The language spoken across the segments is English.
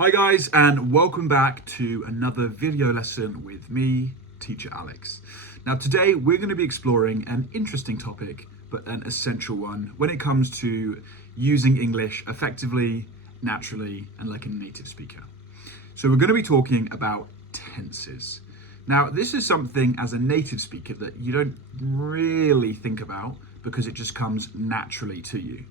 Hi guys, and welcome back to another video lesson with me, Teacher Alex. Now today we're going to be exploring an interesting topic, but an essential one when it comes to using English effectively, naturally, and like a native speaker. So we're going to be talking about tenses. Now this is something as a native speaker that you don't really think about because it just comes naturally to you.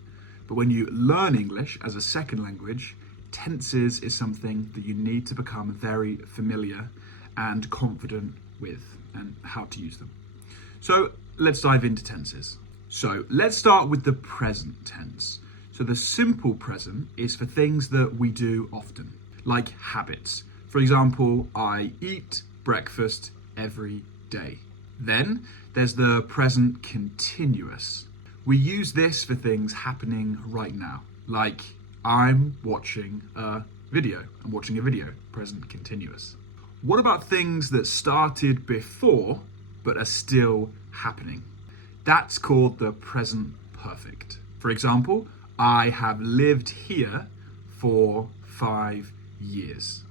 But when you learn English as a second language, tenses is something that you need to become very familiar and confident with and how to use them. So let's dive into tenses. So let's start with the present tense. So the simple present is for things that we do often, like habits. For example, I eat breakfast every day. Then there's the present continuous. We use this for things happening right now, like I'm watching a video. I'm watching a video, present continuous. What about things that started before but are still happening? That's called the present perfect. For example, I have lived here for 5 years.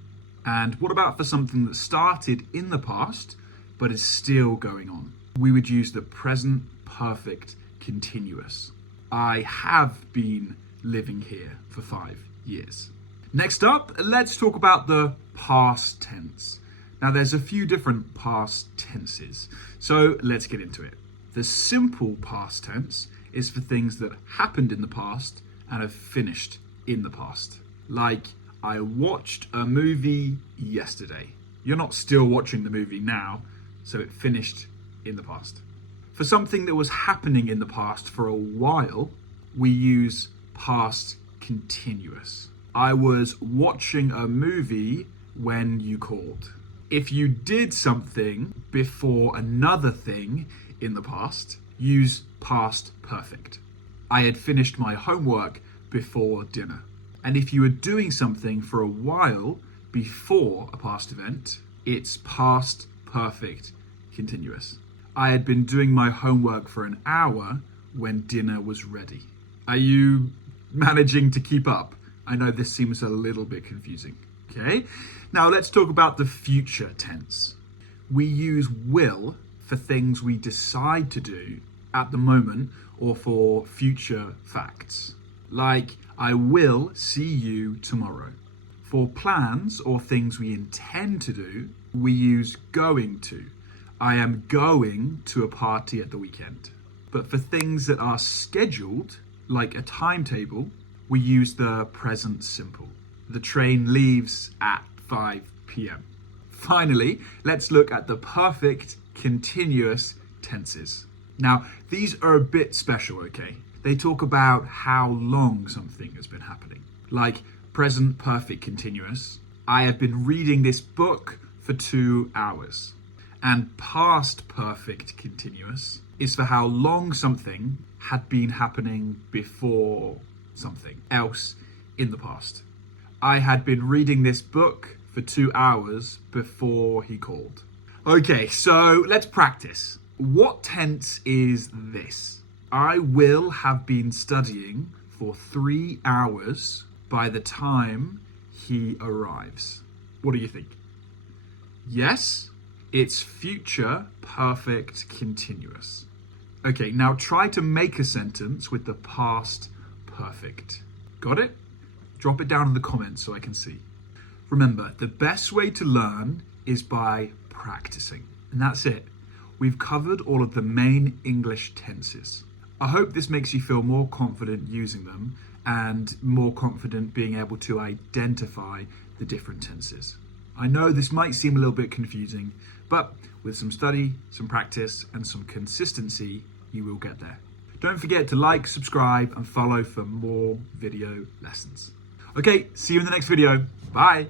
And what about for something that started in the past but is still going on? We would use the present perfect continuous. I have been living here for 5 years. Next up, let's talk about the past tense. Now there's a few different past tenses, so let's get into it. The simple past tense is for things that happened in the past and have finished in the past. Like, I watched a movie yesterday. You're not still watching the movie now, so it finished in the past. For something that was happening in the past for a while, we use past continuous. I was watching a movie when you called. If you did something before another thing in the past, use past perfect. I had finished my homework before dinner. And if you were doing something for a while before a past event, it's past perfect continuous. I had been doing my homework for an hour when dinner was ready. Are you managing to keep up? I know this seems a little bit confusing. Okay, now let's talk about the future tense. We use will for things we decide to do at the moment or for future facts. Like, I will see you tomorrow. For plans or things we intend to do, we use going to. I am going to a party at the weekend. But for things that are scheduled, like a timetable, we use the present simple. The train leaves at 5 p.m. Finally, let's look at the perfect continuous tenses. Now, these are a bit special, okay? They talk about how long something has been happening. Like present perfect continuous, I have been reading this book for 2 hours. And past perfect continuous is for how long something had been happening before something else in the past. I had been reading this book for 2 hours before he called. Okay, so let's practice. What tense is this? I will have been studying for 3 hours by the time he arrives. What do you think? Yes? It's future perfect continuous. Okay, now try to make a sentence with the past perfect. Got it? Drop it down in the comments so I can see. Remember, the best way to learn is by practicing. And that's it. We've covered all of the main English tenses. I hope this makes you feel more confident using them and more confident being able to identify the different tenses. I know this might seem a little bit confusing, but with some study, some practice, and some consistency, you will get there. Don't forget to like, subscribe, and follow for more video lessons. Okay, see you in the next video. Bye.